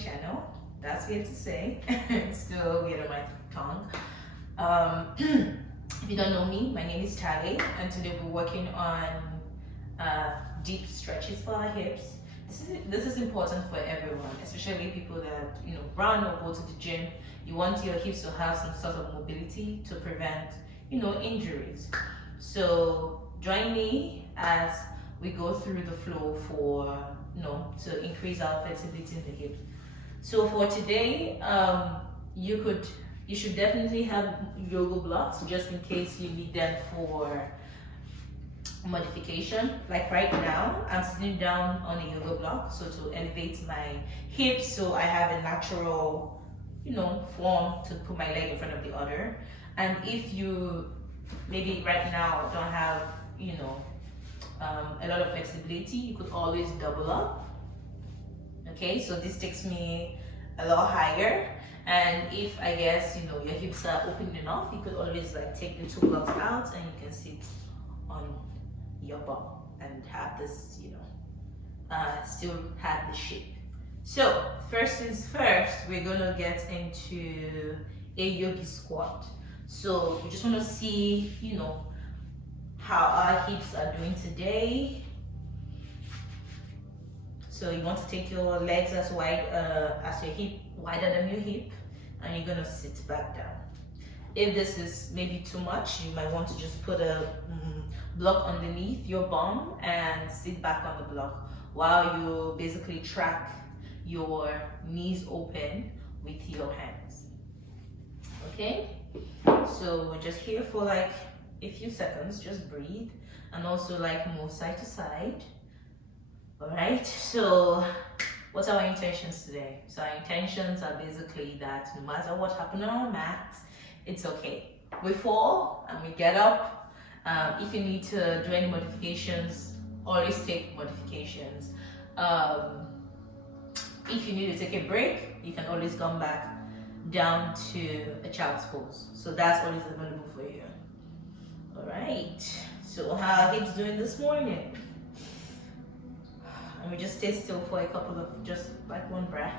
channel. That's weird to say. It's still weird on my tongue. If you don't know me, my name is Tali, and today we're working on deep stretches for our hips. This is important for everyone, especially people that run or go to the gym. You want your hips to have some sort of mobility to prevent injuries. So join me as we go through the flow for to increase our flexibility in the hips. So for today, you should definitely have yoga blocks just in case you need them for modification. Like right now, I'm sitting down on a yoga block, so to elevate my hips, so I have a natural, form to put my leg in front of the other. And if you maybe right now don't have, a lot of flexibility, you could always double up. Okay, so this takes me a lot higher. And if I guess your hips are open enough, you could always like take the two blocks out and you can sit on your bum and have this, still have the shape. So first things first, we're gonna get into a yogi squat. So we just want to see, how our hips are doing today. So you want to take your legs as wide as your hip, wider than your hip, and you're gonna sit back down. If this is maybe too much, you might want to just put a block underneath your bum and sit back on the block while you basically track your knees open with your hands. Okay, so we're just here for like a few seconds, just breathe and also like move side to side. All right, so what are our intentions today? So our intentions are basically that no matter what happened on our mat, it's okay. We fall and we get up. If you need to do any modifications, always take modifications. If you need to take a break, you can always come back down to a child's pose. So that's always available for you. All right, so how are hips doing this morning? And we just stay still for a couple of, just like one breath.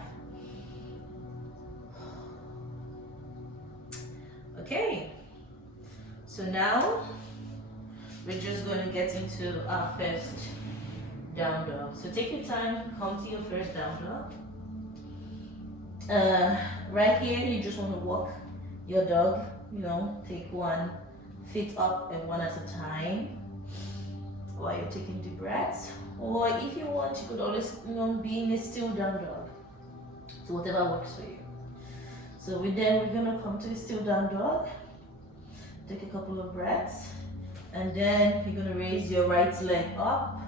Okay, so now we're just going to get into our first down dog. So take your time, come to your first down dog. Right here, you just want to walk your dog, take 1 feet up and one at a time while you're taking deep breaths. Or if you want, you could always be in a still down dog. So whatever works for you. So we're gonna come to a still down dog. Take a couple of breaths, and then you're gonna raise your right leg up.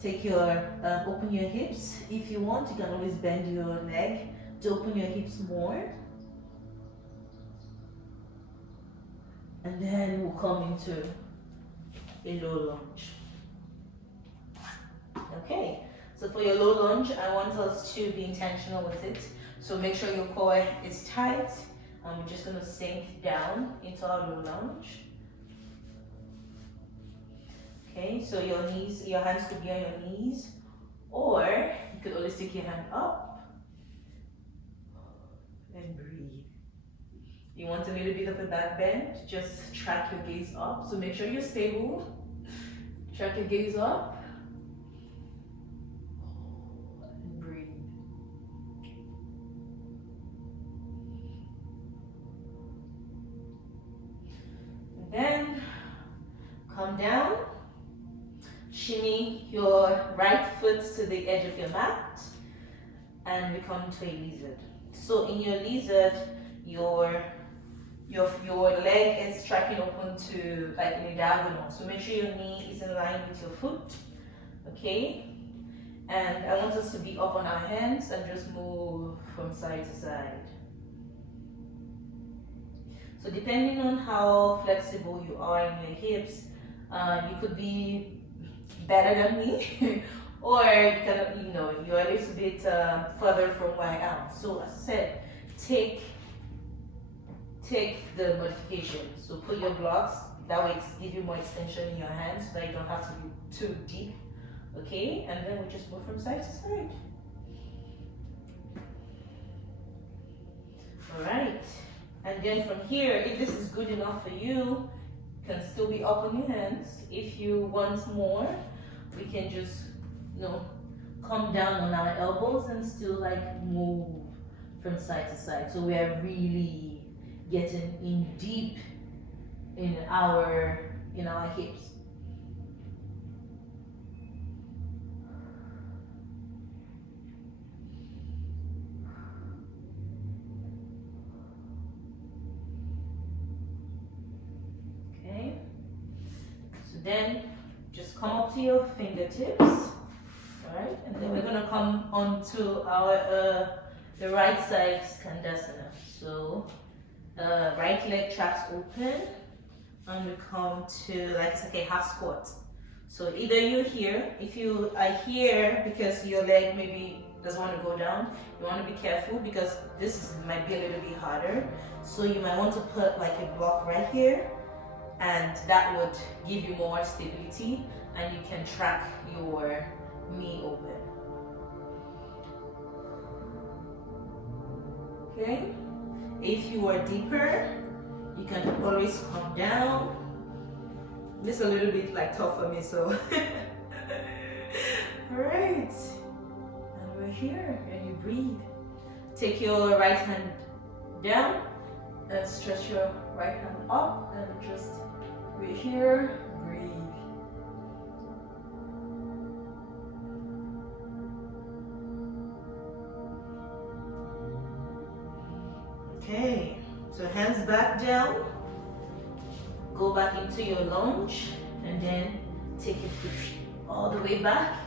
Take your open your hips. If you want, you can always bend your leg to open your hips more. And then we'll come into a low lunge. Okay, so for your low lunge, I want us to be intentional with it. So make sure your core is tight. We're just gonna sink down into our low lunge. Okay, so your hands could be on your knees, or you could always take your hand up and breathe. You want a little bit of a back bend, just track your gaze up. So make sure you're stable. Track your gaze up. And breathe. And then come down. Shimmy your right foot to the edge of your mat. And we come to a lizard. So in your lizard, your leg is tracking open to like in a diagonal. So make sure your knee is in line with your foot. Okay? And I want us to be up on our hands and just move from side to side. So depending on how flexible you are in your hips, you could be better than me or you can, you're a little bit further from where I am. So as I said, take the modification. So put your blocks, that way it's give you more extension in your hands so that you don't have to be too deep. Okay, and then we just move from side to side. All right. And then from here, if this is good enough for you, you can still be up on your hands. If you want more, we can just, you know, come down on our elbows and still like move from side to side. So we are really getting in deep in our hips. Okay. So then just come up to your fingertips. All right, and then we're gonna come onto our the right side Skandasana. So right leg traps open, and we come to like it's like a half squat. So either you're here, if you are here because your leg maybe doesn't want to go down, you want to be careful because might be a little bit harder. So you might want to put like a block right here, and that would give you more stability, and you can track your knee open. Okay, if you are deeper, you can always come down. This is a little bit like tough for me, so all right, and we're here, and you breathe. Take your right hand down and stretch your right hand up, and just we're here, breathe. Okay, so hands back down, go back into your lunge, and then take your feet all the way back,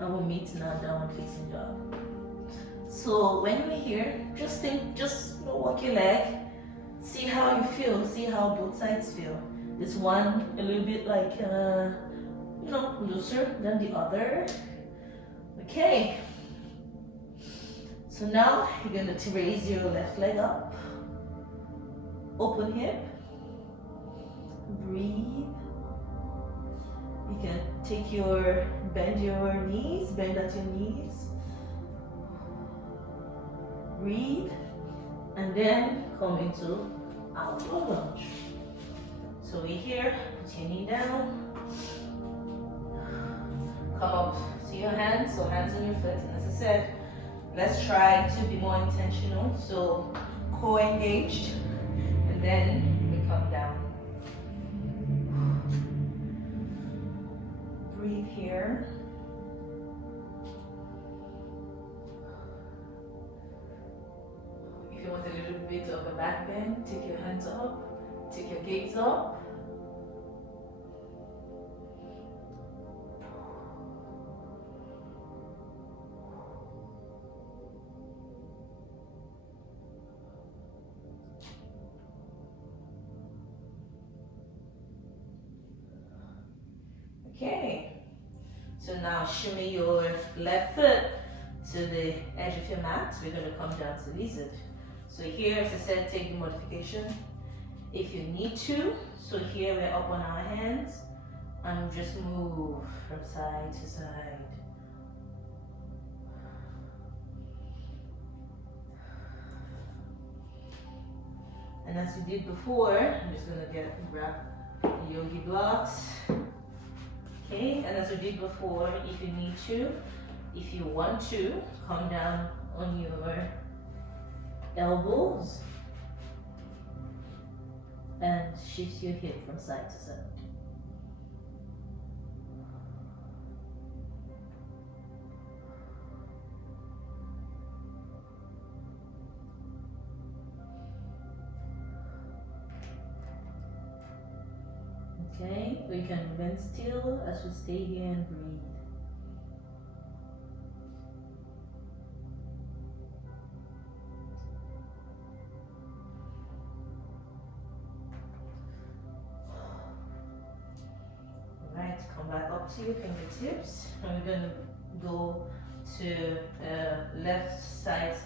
and we'll meet now downward facing dog. So when you're here, just walk your leg, see how you feel, see how both sides feel. This one a little bit like looser than the other. Okay. So now you're going to raise your left leg up, open hip, breathe. You can bend your knees, bend at your knees, breathe, and then come into outward lunge. So we're here, put your knee down, come up to your hands, so hands on your foot, and as I said, let's try to be more intentional. So core engaged, and then we come down. Breathe here. If you want a little bit of a back bend, take your hands up, take your gaze up. Okay, so now shimmy your left foot to the edge of your mat. We're going to come down to lizard. So here, as I said, take the modification if you need to. So here we're up on our hands and just move from side to side. And as we did before, I'm just going to grab the yogi blocks. Okay, and as we did before, if you need to, if you want to, come down on your elbows and shift your hip from side to side. Okay, we can remain still as we stay here and breathe. Alright, come back up to your fingertips, and we're going to go to left side.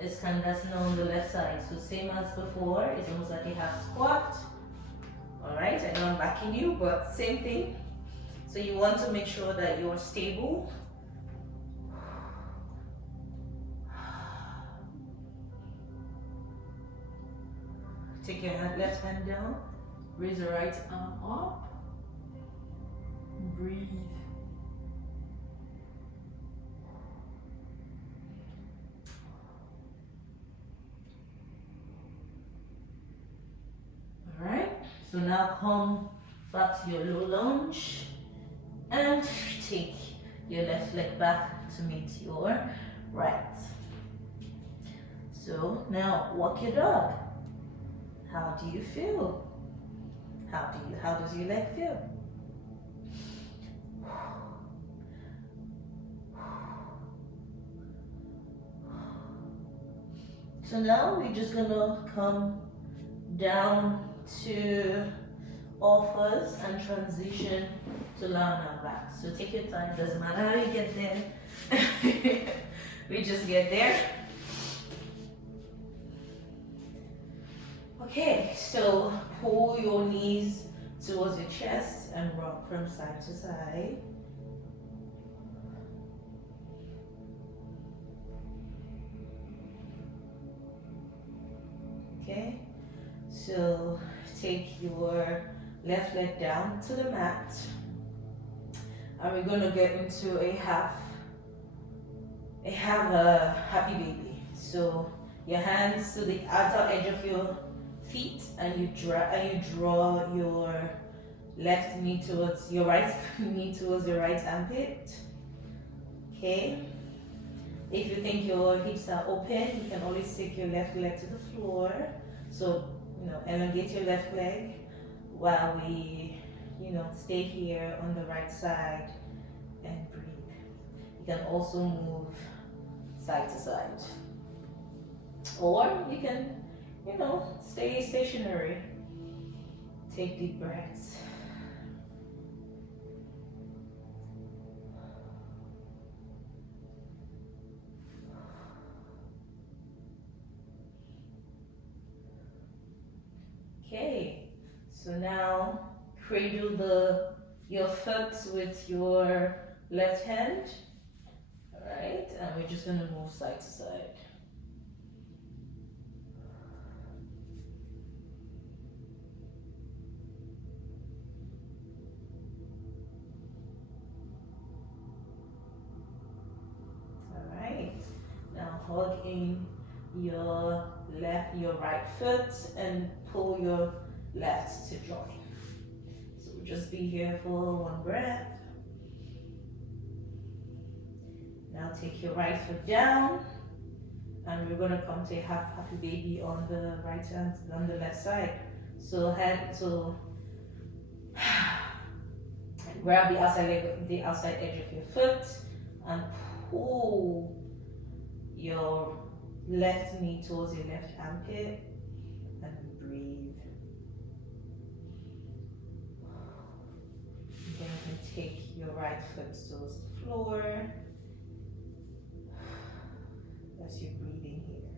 It's Skandasana on the left side. So same as before, it's almost like a half squat. Alright, I know I'm backing you, but same thing. So you want to make sure that you're stable. Take your left hand down, raise the right arm up, breathe. Alright, so now come back to your low lunge and take your left leg back to meet your right. So now walk your dog. How do you feel? How does your leg feel? So now we're just gonna come down to all fours and transition to lie on our back. So take your time, doesn't matter how you get there. We just get there. Okay, so pull your knees towards your chest and rock from side to side. Okay, so take your left leg down to the mat, and we're gonna get into a happy baby. So your hands to the outer edge of your feet, and you draw your left knee towards your right knee towards your right armpit. Okay. If you think your hips are open, you can always take your left leg to the floor. So, elongate your left leg while we, stay here on the right side and breathe. You can also move side to side. Or you can, stay stationary. Take deep breaths. Okay, so now cradle your foot with your left hand. Alright, and we're just gonna move side to side. Alright, now hug in your right foot and pull your left to join. So we'll just be here for one breath. Now take your right foot down, and we're gonna come to a happy baby on the right hand, on the left side. So grab the outside edge of your foot and pull your left knee towards your left armpit and breathe. Then you can take your right foot towards the floor as you're breathing here.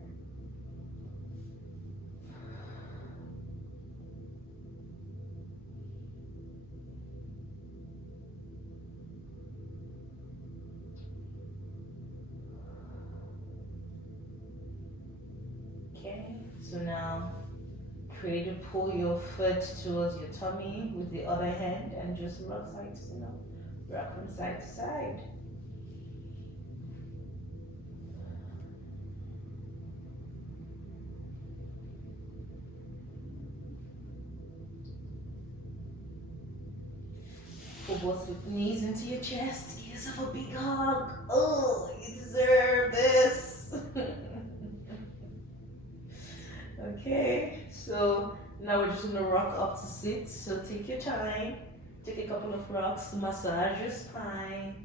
Okay, so now pull your foot towards your tummy with the other hand and just rock from side to side. Pull both knees into your chest. Give yourself a big hug. Oh, you deserve this. Okay, so now we're just gonna rock up to sit. So take your time, take a couple of rocks to massage your spine,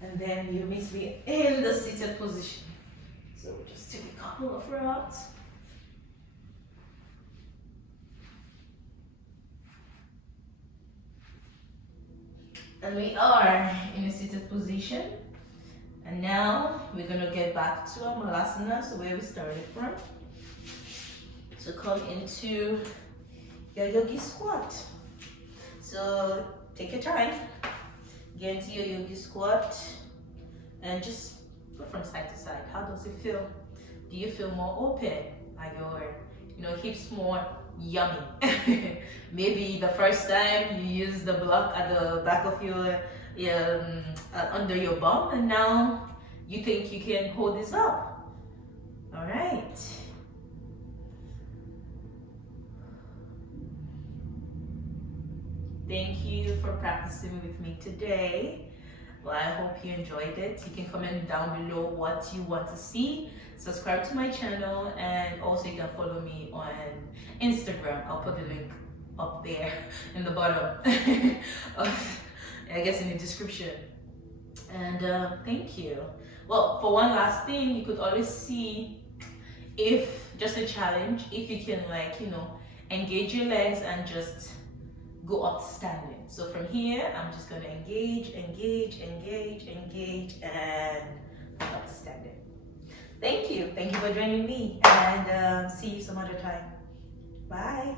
and then you meet me in the seated position. So we'll just take a couple of rocks. And we are in a seated position. And now we're gonna get back to our Malasana, so where we started from. So come into your yogi squat. So take your time, get into your yogi squat, and just go from side to side. How does it feel? Do you feel more open? Are your hips more yummy. Maybe the first time you use the block at the back of your under your bum, and now you think you can hold this up. All right. Thank you for practicing with me today. Well, I hope you enjoyed it. You can comment down below what you want to see. Subscribe to my channel, and also you can follow me on Instagram. I'll put the link up there in the bottom I guess in the description. And thank you. Well, for one last thing, you could always see, if just a challenge, if you can engage your legs and just go up to standing. So from here, I'm just gonna engage, and go up to standing. Thank you for joining me, and see you some other time. Bye.